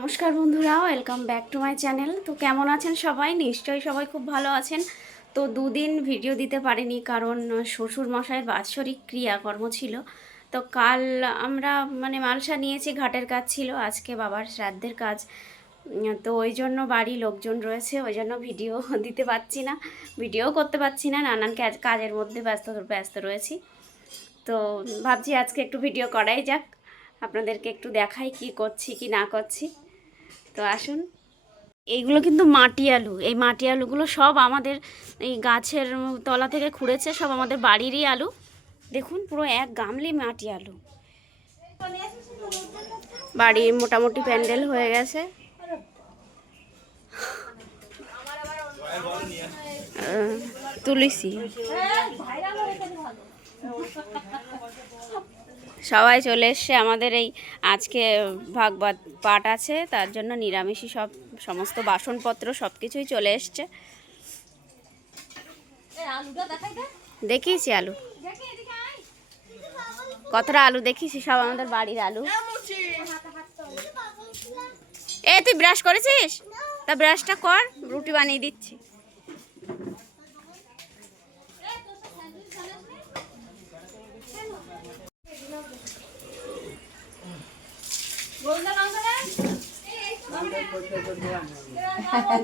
নমস্কার বন্ধুরা, welcome back to my channel. তো কেমন আছেন সবাই? নিশ্চয়ই সবাই খুব ভালো আছেন। তো দুদিন ভিডিও দিতে পারিনি কারণ শ্বশুর মশাইয়ের বাৎসরিক ক্রিয়াকর্ম ছিল। তো কাল আমরা মালসা নিয়েছি, ঘাটের কাজ ছিল, আজকে বাবার শ্রাদ্ধের কাজ। তো ওই জন্য বাড়ি লোকজন রয়েছে, ওই জন্য ভিডিও দিতে পারছি না, ভিডিও করতে পারছি না, নানান কাজের মধ্যে ব্যস্ত রয়েছি। তো ভাবছি আজকে একটু ভিডিও করাই যাক, আপনাদেরকে একটু দেখাই কি করছি কি না করছি। তো আসুন। এইগুলো কিন্তু মাটি আলু, এই মাটি আলুগুলো সব আমাদের এই গাছের তলা থেকে খুঁড়েছে, সব আমাদের বাড়িরই আলু। দেখুন পুরো এক গামলি মাটি আলু। বাড়ির মোটামুটি প্যান্ডেল হয়ে গেছে। তুলসী সবাই চলে এসছে আমাদের এই আজকে ভাগবত পাঠ আছে, তার জন্য নিরামিষই সমস্ত বাসনপত্র সব কিছুই চলে এসছে। দেখিয়েছি আলু, কতটা আলু দেখিয়েছি, সব আমাদের বাড়ির আলু। এ তুই ব্রাশ করেছিস? তা ব্রাশটা কর, রুটি বানিয়ে দিচ্ছি।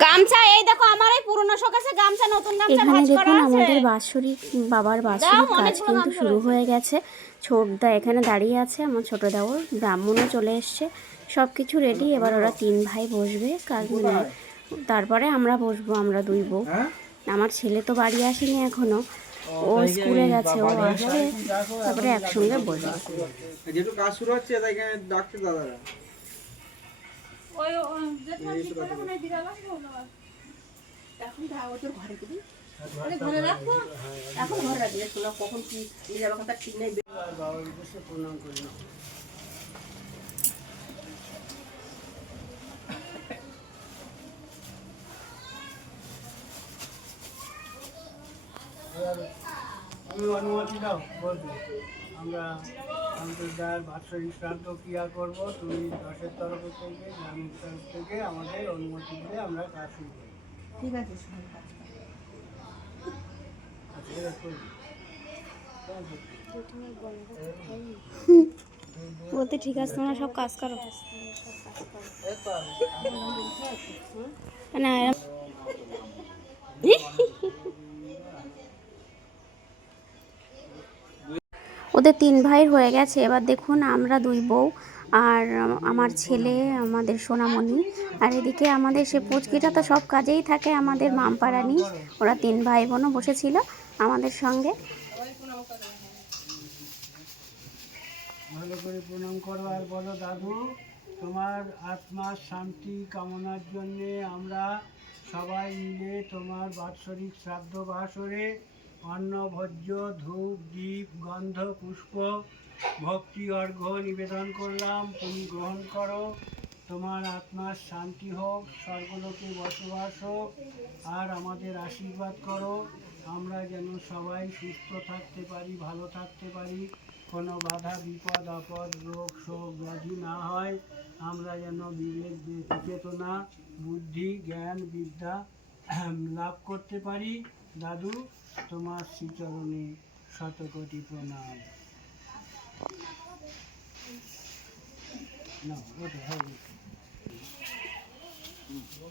গামছা এই দেখো, আমার এই পুরনো শোকেসে গামছা, নতুন গামছা ভাঁজ করা আছে। আমাদের বাৎসরিক, বাবার বাৎসরিক কাজ কিন্তু শুরু হয়ে গেছে। ছোটদা এখানে দাঁড়িয়ে আছে, আমার ছোট দেওর, ব্রাহ্মণও চলে এসছে, সব কিছু রেডি। এবার ওরা তিন ভাই বসবে কাজ, তারপরে আমরা বসবো, আমরা দুই বউ। আমার ছেলে তো বাড়ি আসেনি এখনো, ও স্কুলে গেছে, ও আসবে, তারপরে একসঙ্গে বসবো। যেহেতু কাজ শুরু হচ্ছে তাই ডাকছে দাদারা। অনুমতি দাও, বলবে আমরা আমাদের বাৎসরিক শ্রাদ্ধ ক্রিয়া করবো। তুমি দশের তরফ থেকে, গ্রামের তরফ থেকে আমাদের অনুমতি দিলে আমরা কাজ শুরু করি। ঠিক আছে, বলতে ঠিক আছে, তোমরা সব কাজ করো না। ওদের তিন ভাইয়ের হয়ে গেছে, এবার দেখুন আমরা দুই বউ আর আমার ছেলে, আমাদের সোনামণি, আর এদিকে আমাদের সে পুচকিটা তো সব কাজেই থাকে, আমাদের মামপাড়ানি। ওরা তিন ভাই বোনও বসেছিল আমাদের সঙ্গে। ভালো করে প্রণাম করো আর বলো, দাদু তোমার আত্মার শান্তি কামনার জন্যে আমরা সবাই মিলে তোমার বাৎসরিক শ্রাদ্ধ বাসরে অন্ন ভোজ্য, ধূপ, দীপ, গন্ধ, পুষ্প, ভক্তি অর্ঘ্য নিবেদন করলাম। তুমি গ্রহণ করো। তোমার আত্মার শান্তি হোক, স্বর্গলোকে বসবাস হোক, আর আমাদের আশীর্বাদ করো। আমরা যেন সবাই সুস্থ থাকতে পারি, ভালো থাকতে পারি, কোনো বাধা বিপদ আপদ রোগ শোক ব্যাধি না হয়। আমরা যেন বিবেক চেতনা বুদ্ধি জ্ঞান বিদ্যা লাভ করতে পারি। দাদু তোমার শ্রীচরণে শতকোটি প্রণাম। না ওটা হবে,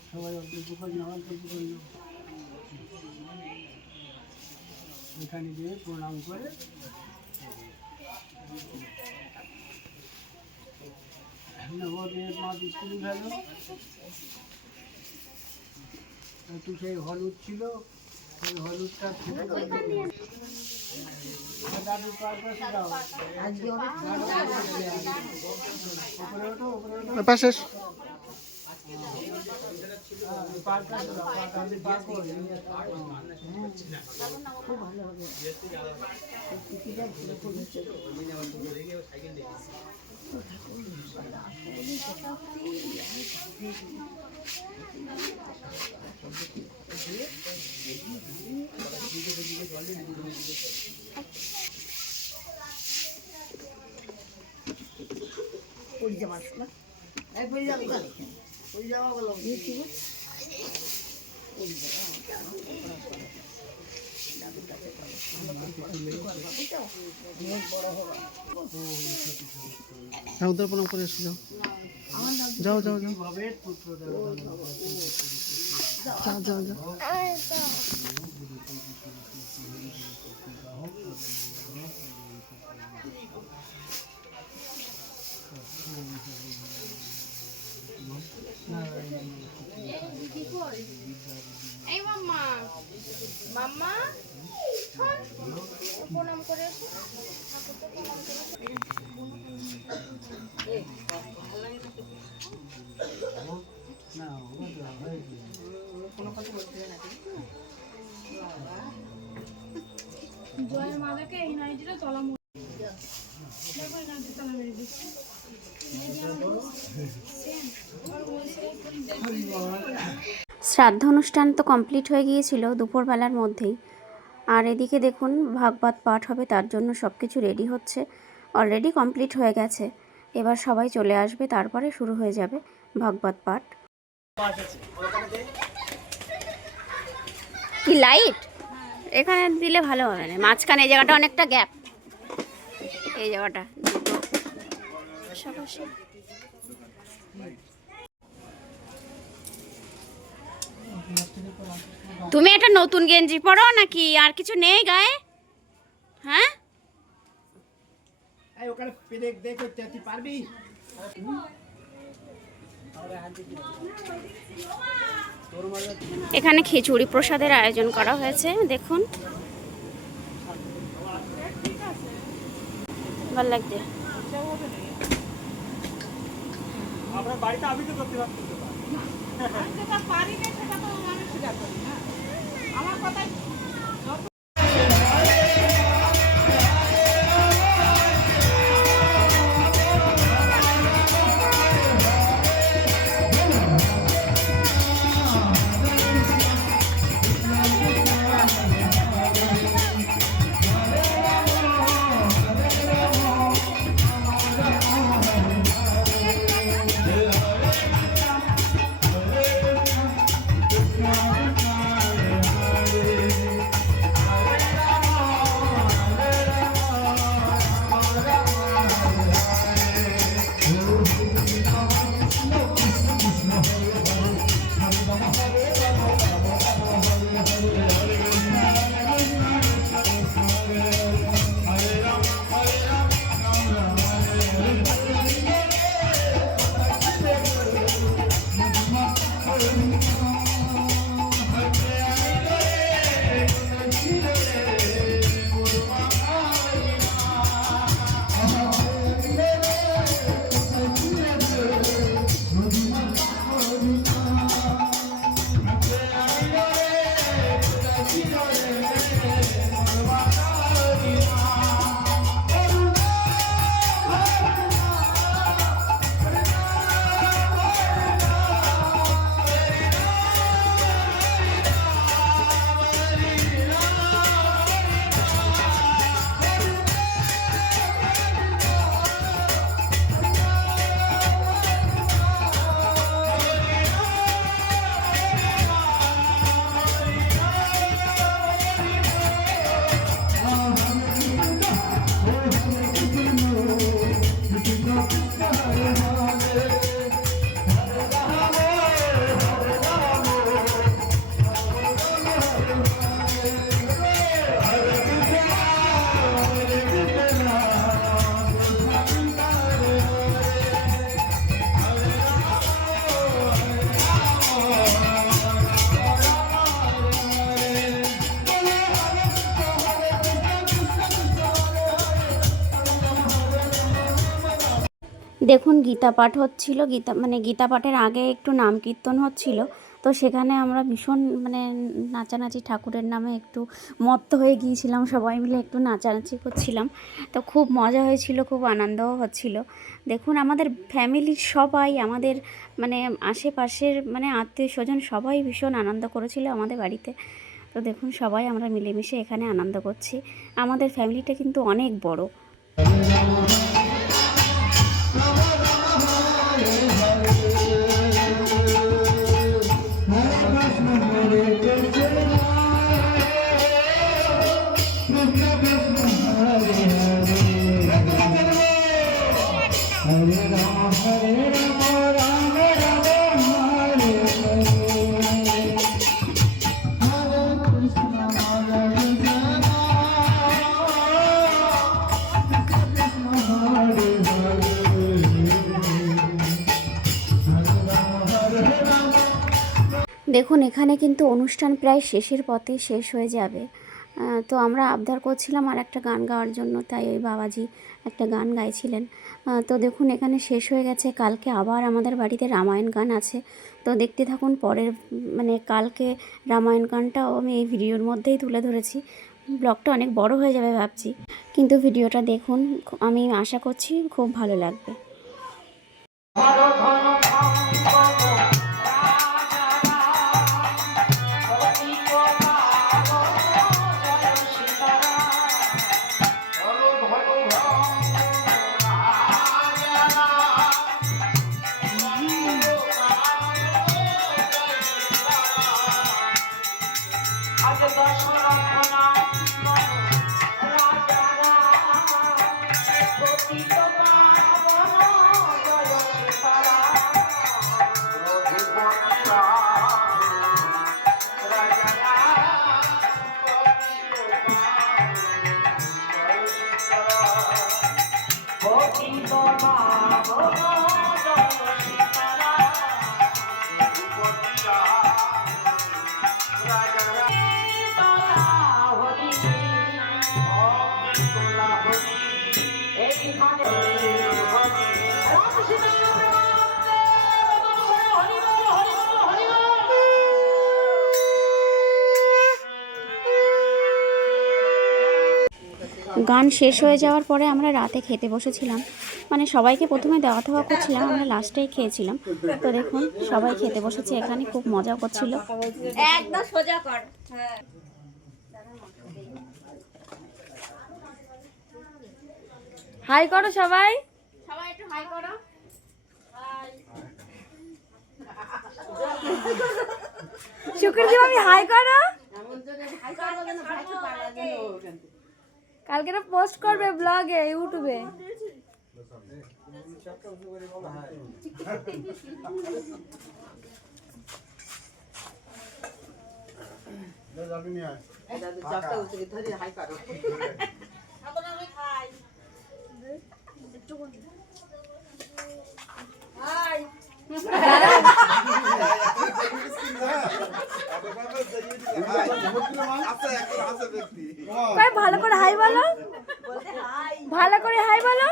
সবাই অল্প করে নাও, অল্প করে নাও। এখানে গিয়ে প্রণাম করে ওদের মা স্কুলে গেল, একটু সেই হলুদ ছিল, সেই হলুদটা দাদু কার পাশে দাও, উপরে ওঠো, উপরে ওঠো, পাশে খুব ভালো হবে। উদ্ধার প্রণাম করে এসে যাও যাও যাও যাও ভবের পুত্র যাও যাও যাও এই মাম্মা মাম্মা প্রণাম করে এসো। ঠাকুরকে প্রণাম করে না কোনো কথা বলতে না। জয়ের মাদাকে এই নাইটিটা তলা দেখো এই নাইটির তলা মেরে দিচ্ছি শ্রাদ্ধ অনুষ্ঠান তো কমপ্লিট হয়ে গিয়েছিল দুপুরবেলার মধ্যেই। আর এদিকে দেখুন ভাগবত পাঠ হবে, তার জন্য সব কিছু রেডি হচ্ছে। অলরেডি কমপ্লিট হয়ে গেছে, এবার সবাই চলে আসবে, তারপরে শুরু হয়ে যাবে ভাগবত পাঠ। কি লাইট এখানে দিলে ভালো হবে না, মাঝখানে এই জায়গাটা অনেকটা গ্যাপ, এই জায়গাটা দুটো পাশাপাশি। তুমি একটা নতুন গেঞ্জি পরো নাকি আর কিছু নেই গায়ে? হ্যাঁ এখানে খিচুড়ি প্রসাদের আয়োজন করা হয়েছে, দেখুন ভালো লাগছে। আপনার বাড়িতে আমি তো করতে পারছি যেটা পারি না সেটা তো আমি স্বীকার করি না, আমার কথাই। দেখুন গীতা পাঠ হচ্ছিল, গীতা পাঠের আগে একটু নাম কীর্তন হচ্ছিল, তো সেখানে আমরা ভীষণ নাচানাচি, ঠাকুরের নামে একটু মত্ত হয়ে গিয়েছিলাম, সবাই মিলে একটু নাচানাচি করছিলাম, তো খুব মজা হয়েছিল, খুব আনন্দও হচ্ছিল। দেখুন আমাদের ফ্যামিলির সবাই, আমাদের আশেপাশের আত্মীয় স্বজন সবাই ভীষণ আনন্দ করেছিল আমাদের বাড়িতে। তো দেখুন সবাই আমরা মিলেমিশে এখানে আনন্দ করছি। আমাদের ফ্যামিলিটা কিন্তু অনেক বড়। দেখুন এখানে কিন্তু অনুষ্ঠান প্রায় শেষের পথে, শেষ হয়ে যাবে। তো আমরা আবদার করছিলাম আর একটা গান গাওয়ার জন্য, তাই ওই বাবাজি একটা গান গাইছিলেন। তো দেখুন এখানে শেষ হয়ে গেছে। কালকে আবার আমাদের বাড়িতে রামায়ণ গান আছে। তো দেখতে থাকুন পরের, মানে কালকে রামায়ণ গানটাও আমি এই ভিডিওর মধ্যেই তুলে ধরেছি। ব্লগটা অনেক বড় হয়ে যাবে ভাবছি, কিন্তু ভিডিওটা দেখুন, আমি আশা করছি খুব ভালো লাগবে। গান শেষ হয়ে যাওয়ার পরে আমরা রাতে খেতে বসেছিলাম, মানে সবাইকে প্রথমে দেওয়া থাওয়া করছিলাম, আমরা লাস্টেই খেয়েছিলাম। তো দেখুন সবাই খেতে বসেছে, এখানে খুব মজা করছিল। একদম সোজা কর। হাই করো সবাই। সবাই একটু হাই করো। শুক্রদিন আমি হাই করো। কালকে পোস্ট করবে ব্লগে, ইউটিউবে। ভালো করে হাই বলো, ভালো করে হাই বলো।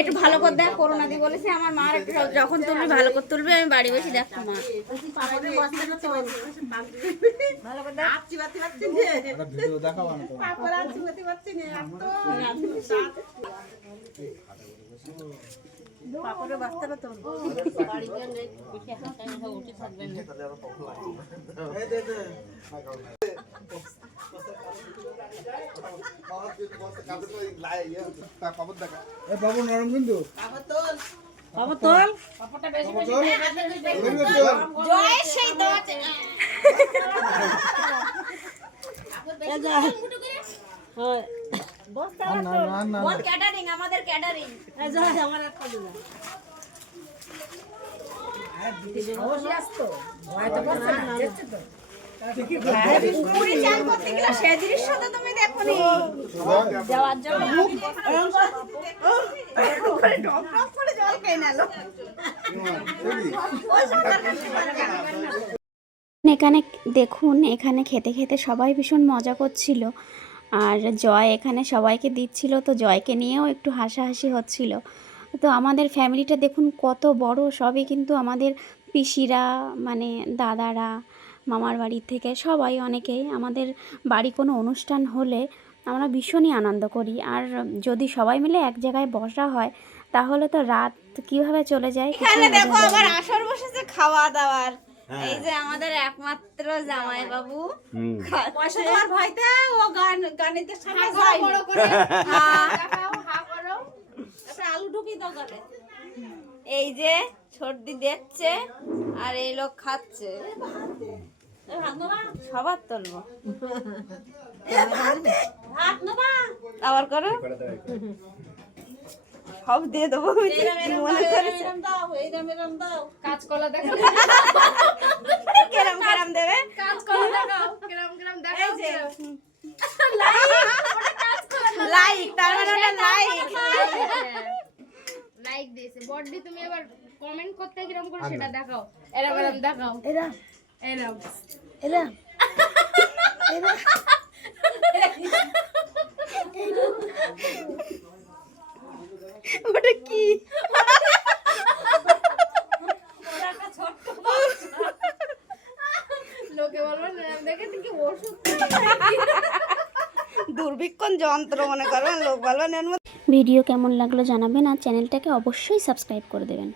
একটু ভালো করে দেখ, করোনা দিয়ে বলেছে আমার মা একটু যখন তুলবি ভালো করে তুলবি, আমি বাড়ি বসে দেখো মা ভালো করে পাপড়ের বাস্তাটা তো বাবু নরম কিন্তু বাবা তোল পাপড়টা বেশি বেশি জয় সেই দাঁত হয় বস্তা না বল ক্যাটারিং, আমাদের ক্যাটারিং জয় আমার একটা দিন পুরি চাল করতে গেলে সেই দৃশ্যটা তুমি দেখোনি যাওয়ার জন্য ডক ডক করে জল খেয়ে নিল। এখানে দেখুন, এখানে খেতে খেতে সবাই ভীষণ মজা করছিল, আর জয় এখানে সবাইকে দিচ্ছিল, তো জয়কে নিয়েও একটু হাসাহাসি হচ্ছিল। তো আমাদের ফ্যামিলিটা দেখুন কত বড়, সবই কিন্তু আমাদের পিসিরা, মানে দাদারা, মামার বাড়ির থেকে সবাই, অনেকেই। আমাদের বাড়ি কোনো অনুষ্ঠান হলে আমরা ভীষণই আনন্দ করি, আর যদি সবাই মিলে এক জায়গায় বসা হয় তাহলে তো রাত কিভাবে চলে যায়। এখানে দেখো আবার আসর বসেছে খাওয়া দাওয়ার, এই যে আমাদের একমাত্র জামাই বাবু পয়সা দেওয়ার ভয়তে ও গানিতে সামনে যায় বড় করে হা করো, একটা আলু ঢুকি দাও গালে। এই যে সর্দি দেখছে আর এই লোক খাচ্ছে। সবার তুলবো আবার করো, সব দিয়ে দেবো। মনে করেছে কাঁচকলা দেখো, কেরাম কেরাম দেবে। কাঁচকলা দেখাও, কিরম কিরম দেখাও। লাইক, তার মানে ওটা লাইক। লাইক দিয়েছে বডি। তুমি এবার কমেন্ট করতে কিরম করে সেটা দেখাও। এরম এরম দেখাও, এরম এরম এরম। ওটা কি? লোকে বলবে এরম দেখে তুই কি ওষুধ দুর্ভিক্ষণ যন্ত্র মনে করবেন, লোক বলবেন। ভিডিও কেমন লাগলো জানাবেন আর চ্যানেলটাকে অবশ্যই সাবস্ক্রাইব করে দেবেন।